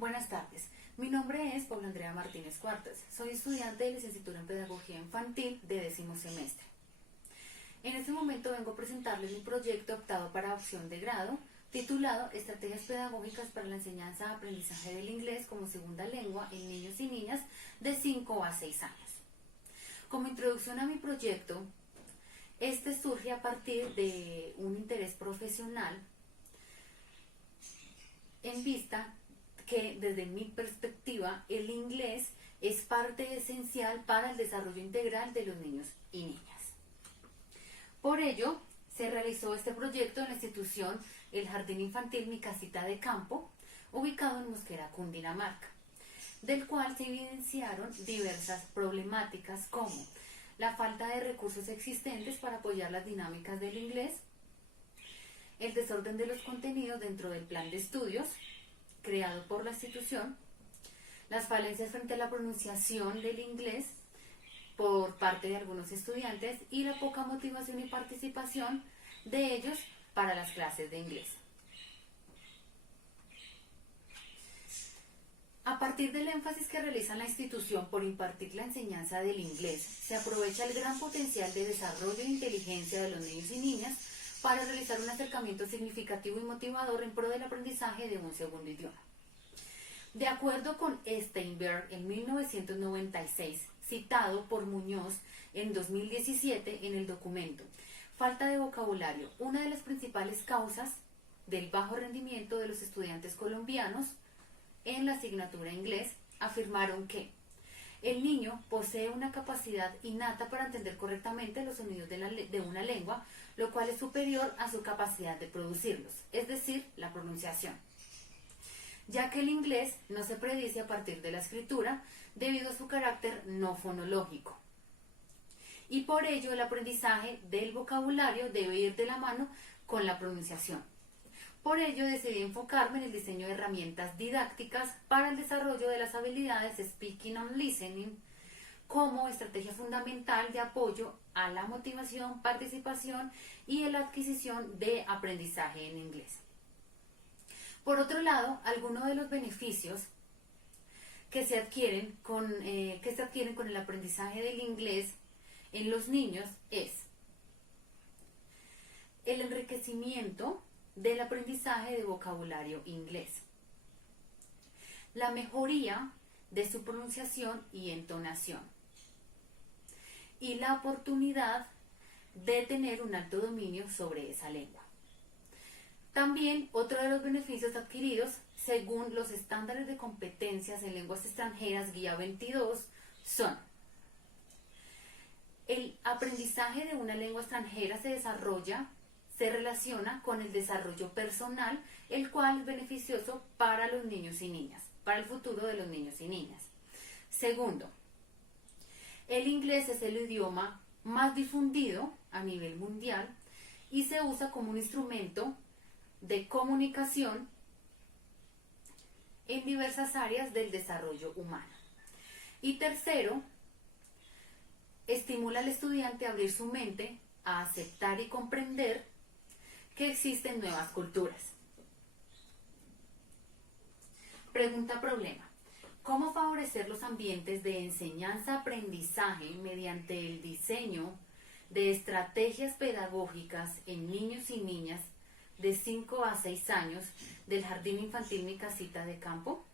Buenas tardes, mi nombre es Paula Andrea Martínez Cuartas, soy estudiante de licenciatura en Pedagogía Infantil de 10º semestre. En este momento vengo a presentarles mi proyecto optado para opción de grado, titulado Estrategias Pedagógicas para la Enseñanza-Aprendizaje del Inglés como Segunda Lengua en Niños y Niñas de 5 a 6 años. Como introducción a mi proyecto, este surge a partir de un interés profesional en vista que desde mi perspectiva el inglés es parte esencial para el desarrollo integral de los niños y niñas. Por ello, se realizó este proyecto en la institución El Jardín Infantil Mi Casita de Campo, ubicado en Mosquera, Cundinamarca, del cual se evidenciaron diversas problemáticas como la falta de recursos existentes para apoyar las dinámicas del inglés, el desorden de los contenidos dentro del plan de estudios creado por la institución, las falencias frente a la pronunciación del inglés por parte de algunos estudiantes y la poca motivación y participación de ellos para las clases de inglés. A partir del énfasis que realiza la institución por impartir la enseñanza del inglés, se aprovecha el gran potencial de desarrollo e inteligencia de los niños y niñas para realizar un acercamiento significativo y motivador en pro del aprendizaje de un segundo idioma. De acuerdo con Steinberg en 1996, citado por Muñoz en 2017 en el documento Falta de vocabulario, una de las principales causas del bajo rendimiento de los estudiantes colombianos en la asignatura inglés, afirmaron que el niño posee una capacidad innata para entender correctamente los sonidos de una lengua, lo cual es superior a su capacidad de producirlos, es decir, la pronunciación, ya que el inglés no se predice a partir de la escritura debido a su carácter no fonológico. Y por ello el aprendizaje del vocabulario debe ir de la mano con la pronunciación. Por ello decidí enfocarme en el diseño de herramientas didácticas para el desarrollo de las habilidades Speaking and Listening como estrategia fundamental de apoyo a la motivación, participación y la adquisición de aprendizaje en inglés. Por otro lado, algunos de los beneficios que se adquieren con el aprendizaje del inglés en los niños es el enriquecimiento del aprendizaje de vocabulario inglés, la mejoría de su pronunciación y entonación, y la oportunidad de tener un alto dominio sobre esa lengua. También otro de los beneficios adquiridos según los estándares de competencias en lenguas extranjeras guía 22 son: el aprendizaje de una lengua extranjera se relaciona con el desarrollo personal, el cual es beneficioso para los niños y niñas, para el futuro de los niños y niñas. Segundo, el inglés es el idioma más difundido a nivel mundial y se usa como un instrumento de comunicación en diversas áreas del desarrollo humano. Y tercero, estimula al estudiante a abrir su mente a aceptar y comprender que existen nuevas culturas. Pregunta-problema. ¿Cómo favorecer los ambientes de enseñanza-aprendizaje mediante el diseño de estrategias pedagógicas en niños y niñas de 5 a 6 años del Jardín Infantil Mi Casita de Campo?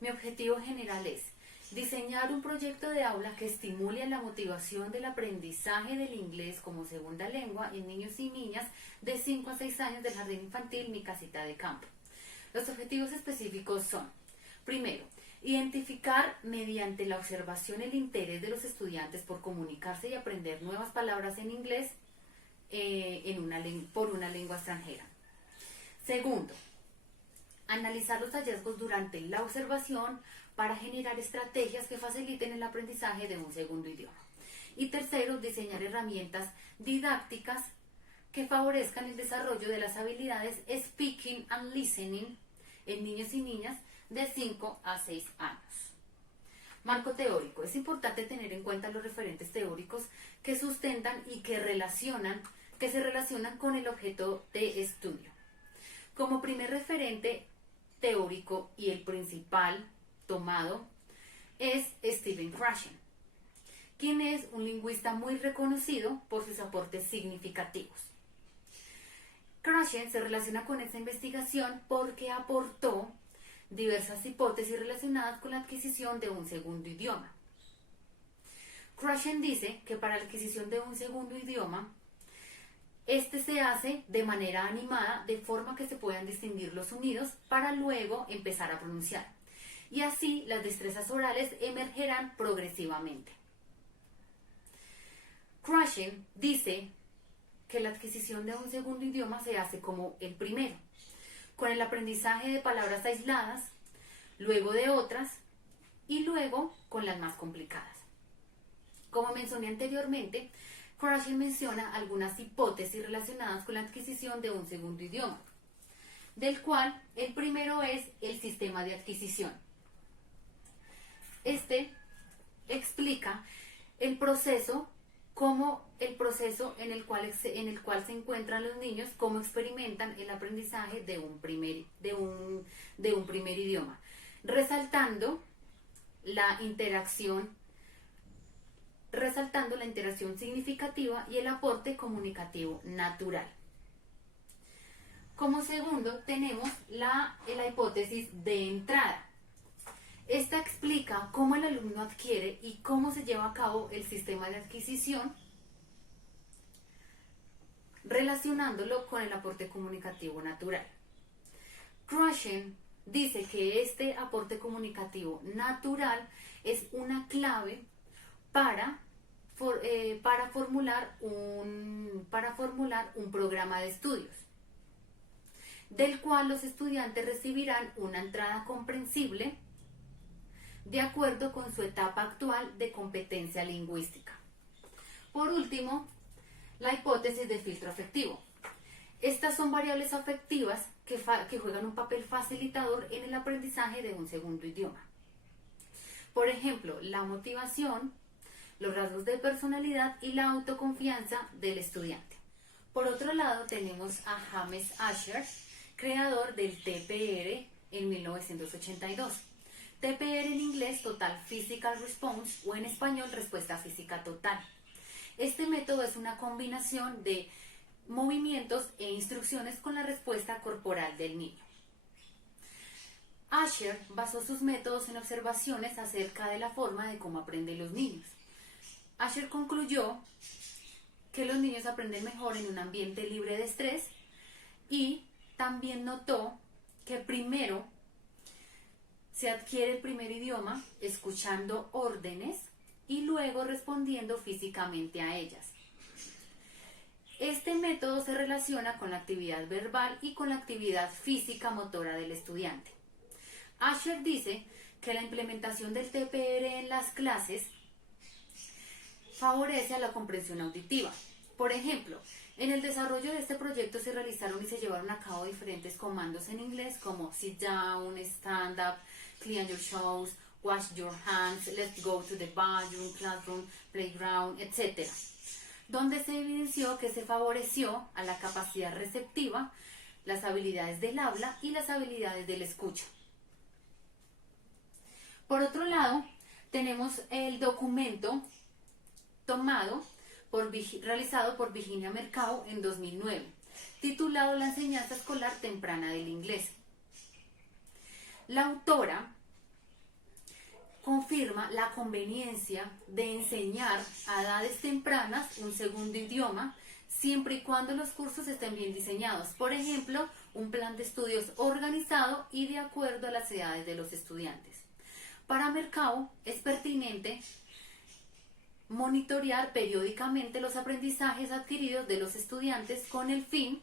Mi objetivo general es diseñar un proyecto de aula que estimule la motivación del aprendizaje del inglés como segunda lengua en niños y niñas de 5 a 6 años del Jardín Infantil Mi Casita de Campo. Los objetivos específicos son: primero, identificar mediante la observación el interés de los estudiantes por comunicarse y aprender nuevas palabras en inglés por una lengua extranjera. Segundo, analizar los hallazgos durante la observación para generar estrategias que faciliten el aprendizaje de un segundo idioma. Y tercero, diseñar herramientas didácticas que favorezcan el desarrollo de las habilidades Speaking and Listening en niños y niñas de 5 a 6 años. Marco teórico. Es importante tener en cuenta los referentes teóricos que sustentan y que se relacionan con el objeto de estudio. Como primer referente teórico y el principal tomado es Stephen Krashen, quien es un lingüista muy reconocido por sus aportes significativos. Krashen se relaciona con esta investigación porque aportó diversas hipótesis relacionadas con la adquisición de un segundo idioma. Krashen dice que para la adquisición de un segundo idioma, este se hace de manera animada, de forma que se puedan distinguir los sonidos para luego empezar a pronunciar. Y así las destrezas orales emergerán progresivamente. Krashen dice que la adquisición de un segundo idioma se hace como el primero, con el aprendizaje de palabras aisladas, luego de otras y luego con las más complicadas. Como mencioné anteriormente, Krashen menciona algunas hipótesis relacionadas con la adquisición de un segundo idioma, del cual el primero es el sistema de adquisición. Este explica el proceso en el cual se encuentran los niños, cómo experimentan el aprendizaje de un primer idioma, resaltando la interacción significativa y el aporte comunicativo natural. Como segundo tenemos la hipótesis de entrada. Esta explica cómo el alumno adquiere y cómo se lleva a cabo el sistema de adquisición, relacionándolo con el aporte comunicativo natural. Krashen dice que este aporte comunicativo natural es una clave para formular un programa de estudios, del cual los estudiantes recibirán una entrada comprensible de acuerdo con su etapa actual de competencia lingüística. Por último, la hipótesis de filtro afectivo. Estas son variables afectivas que juegan un papel facilitador en el aprendizaje de un segundo idioma. Por ejemplo, la motivación, los rasgos de personalidad y la autoconfianza del estudiante. Por otro lado, tenemos a James Asher, creador del TPR en 1982. TPR en inglés, Total Physical Response, o en español, Respuesta Física Total. Este método es una combinación de movimientos e instrucciones con la respuesta corporal del niño. Asher basó sus métodos en observaciones acerca de la forma de cómo aprenden los niños. Asher concluyó que los niños aprenden mejor en un ambiente libre de estrés y también notó que primero se adquiere el primer idioma escuchando órdenes y luego respondiendo físicamente a ellas. Este método se relaciona con la actividad verbal y con la actividad física motora del estudiante. Asher dice que la implementación del TPR en las clases favorece a la comprensión auditiva. Por ejemplo, en el desarrollo de este proyecto se realizaron y se llevaron a cabo diferentes comandos en inglés como sit down, stand up, clean your shoes, wash your hands, let's go to the bathroom, classroom, playground, etc., donde se evidenció que se favoreció a la capacidad receptiva, las habilidades del habla y las habilidades del escucha. Por otro lado, tenemos el documento realizado por Virginia Mercado en 2009, titulado La enseñanza escolar temprana del inglés. La autora confirma la conveniencia de enseñar a edades tempranas un segundo idioma, siempre y cuando los cursos estén bien diseñados. Por ejemplo, un plan de estudios organizado y de acuerdo a las edades de los estudiantes. Para Mercado es pertinente monitorear periódicamente los aprendizajes adquiridos de los estudiantes con el fin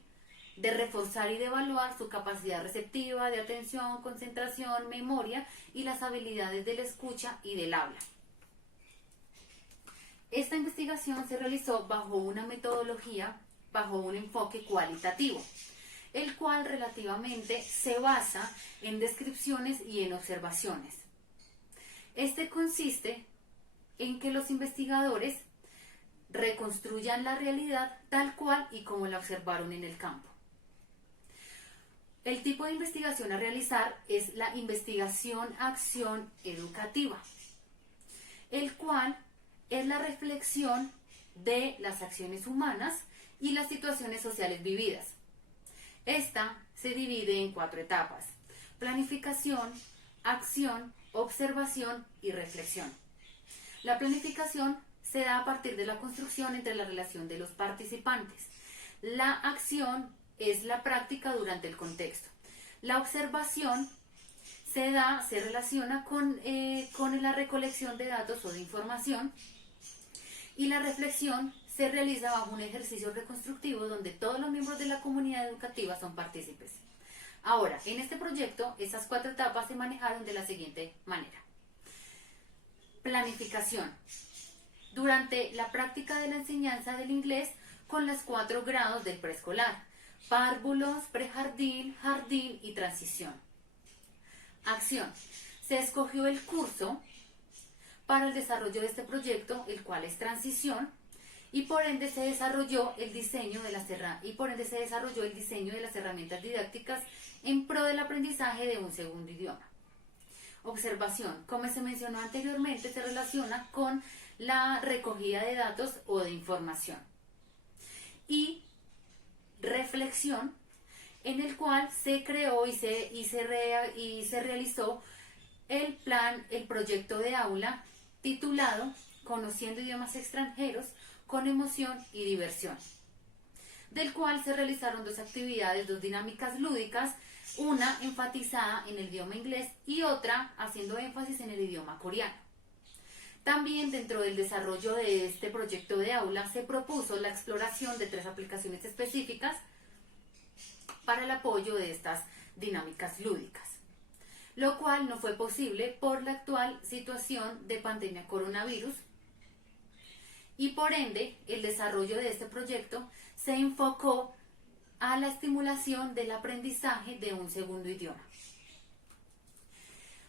de reforzar y de evaluar su capacidad receptiva, de atención, concentración, memoria y las habilidades de la escucha y del habla. Esta investigación se realizó bajo una metodología, bajo un enfoque cualitativo, el cual relativamente se basa en descripciones y en observaciones. Este consiste en que los investigadores reconstruyan la realidad tal cual y como la observaron en el campo. El tipo de investigación a realizar es la investigación-acción educativa, el cual es la reflexión de las acciones humanas y las situaciones sociales vividas. Esta se divide en 4 etapas: planificación, acción, observación y reflexión. La planificación se da a partir de la construcción entre la relación de los participantes. La acción es la práctica durante el contexto. La observación se relaciona con la recolección de datos o de información, y la reflexión se realiza bajo un ejercicio reconstructivo donde todos los miembros de la comunidad educativa son partícipes. Ahora, en este proyecto, esas 4 etapas se manejaron de la siguiente manera. Planificación. Durante la práctica de la enseñanza del inglés con los 4 grados del preescolar: párvulos, prejardín, jardín y transición. Acción. Se escogió el curso para el desarrollo de este proyecto, el cual es transición, y por ende se desarrolló el diseño de las herramientas didácticas en pro del aprendizaje de un segundo idioma. Observación. Como se mencionó anteriormente, se relaciona con la recogida de datos o de información. Y reflexión, en el cual se creó y se realizó el proyecto de aula titulado Conociendo idiomas extranjeros con emoción y diversión, del cual se realizaron 2 actividades, 2 dinámicas lúdicas, una enfatizada en el idioma inglés y otra haciendo énfasis en el idioma coreano. También dentro del desarrollo de este proyecto de aula se propuso la exploración de 3 aplicaciones específicas para el apoyo de estas dinámicas lúdicas, lo cual no fue posible por la actual situación de pandemia coronavirus, y por ende el desarrollo de este proyecto se enfocó a la estimulación del aprendizaje de un segundo idioma.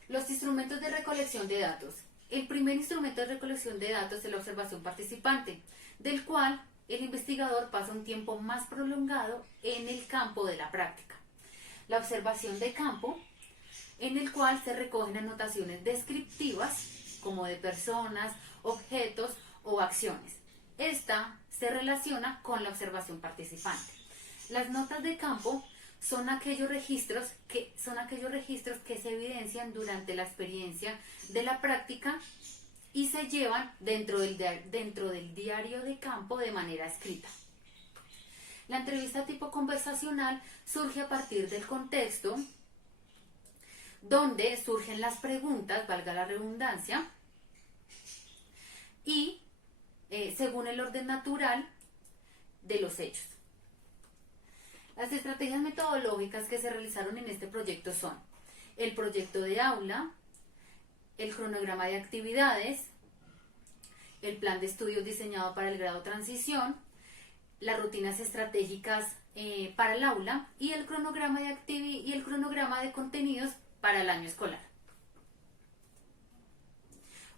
Los instrumentos de recolección de datos. El primer instrumento de recolección de datos es la observación participante, del cual el investigador pasa un tiempo más prolongado en el campo de la práctica. La observación de campo, en el cual se recogen anotaciones descriptivas como de personas, objetos o acciones. Esta se relaciona con la observación participante. Las notas de campo son aquellos registros que se evidencian durante la experiencia de la práctica y se llevan dentro del diario de campo de manera escrita. La entrevista tipo conversacional surge a partir del contexto donde surgen las preguntas, valga la redundancia, y según el orden natural de los hechos. Las estrategias metodológicas que se realizaron en este proyecto son el proyecto de aula, el cronograma de actividades, el plan de estudios diseñado para el grado transición, las rutinas estratégicas para el aula y el cronograma de contenidos para el año escolar.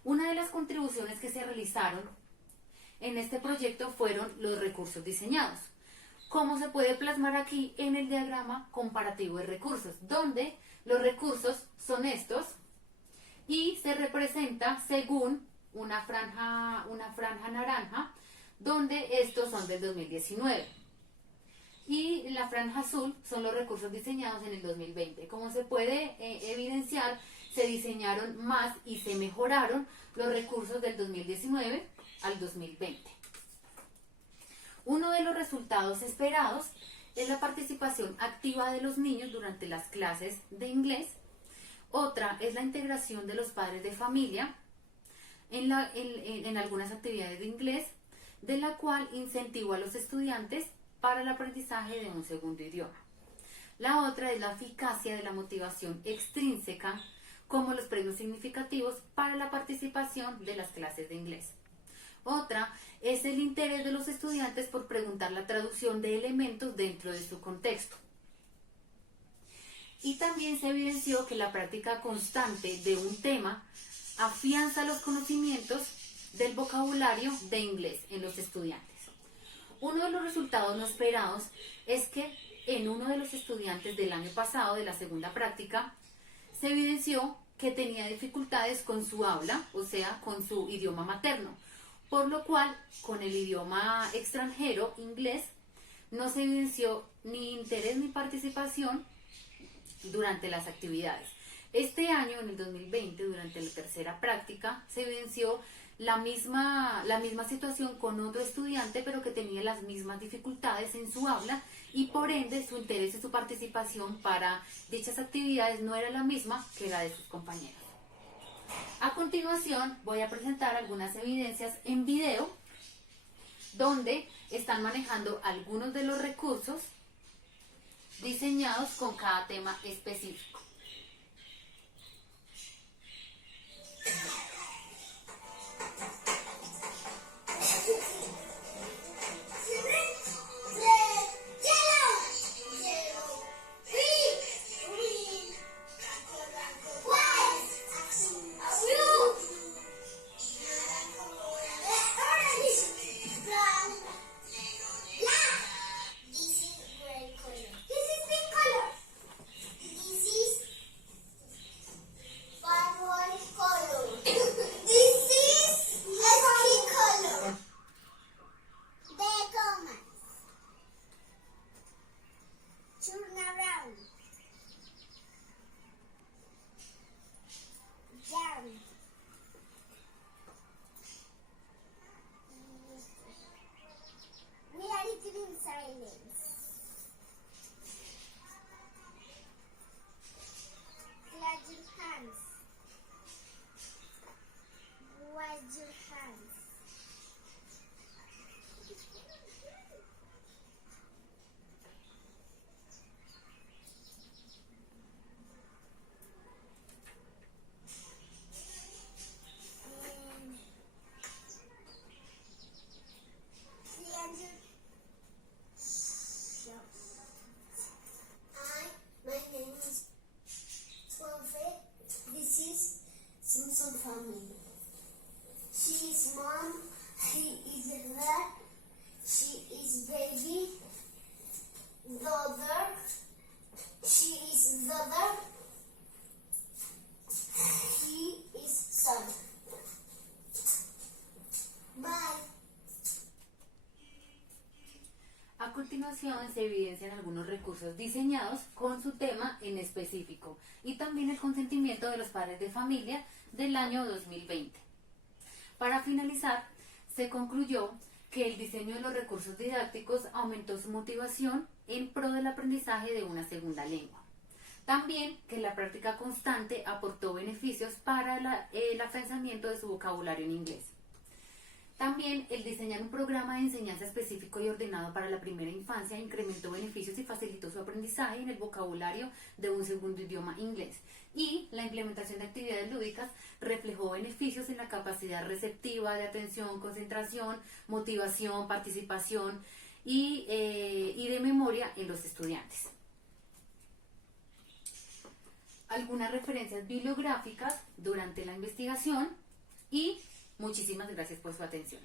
Una de las contribuciones que se realizaron en este proyecto fueron los recursos diseñados. ¿Cómo se puede plasmar aquí en el diagrama comparativo de recursos? Donde los recursos son estos y se representa según una franja naranja, donde estos son del 2019. Y la franja azul son los recursos diseñados en el 2020. Como se puede evidenciar, se diseñaron más y se mejoraron los recursos del 2019 al 2020. Uno de los resultados esperados es la participación activa de los niños durante las clases de inglés. Otra es la integración de los padres de familia en algunas actividades de inglés, de la cual incentivó a los estudiantes para el aprendizaje de un segundo idioma. La otra es la eficacia de la motivación extrínseca, como los premios significativos para la participación de las clases de inglés. Otra es el interés de los estudiantes por preguntar la traducción de elementos dentro de su contexto. Y también se evidenció que la práctica constante de un tema afianza los conocimientos del vocabulario de inglés en los estudiantes. Uno de los resultados no esperados es que en uno de los estudiantes del año pasado de la segunda práctica se evidenció que tenía dificultades con su habla, o sea, con su idioma materno, por lo cual con el idioma extranjero, inglés, no se evidenció ni interés ni participación durante las actividades. Este año, en el 2020, durante la tercera práctica, se evidenció la misma situación con otro estudiante, pero que tenía las mismas dificultades en su habla y por ende su interés y su participación para dichas actividades no era la misma que la de sus compañeros. A continuación voy a presentar algunas evidencias en video donde están manejando algunos de los recursos diseñados con cada tema específico. Simpson family. She is mom, he is dad, she is baby, daughter, she is daughter, he is son. Bye. A continuación se evidencian algunos recursos diseñados con su tema en específico y también el consentimiento de los padres de familia del año 2020. Para finalizar, se concluyó que el diseño de los recursos didácticos aumentó su motivación en pro del aprendizaje de una segunda lengua. También que la práctica constante aportó beneficios para el afianzamiento de su vocabulario en inglés. También el diseñar un programa de enseñanza específico y ordenado para la primera infancia incrementó beneficios y facilitó su aprendizaje en el vocabulario de un segundo idioma inglés. Y la implementación de actividades lúdicas reflejó beneficios en la capacidad receptiva de atención, concentración, motivación, participación y de memoria en los estudiantes. Algunas referencias bibliográficas durante la investigación y muchísimas gracias por su atención.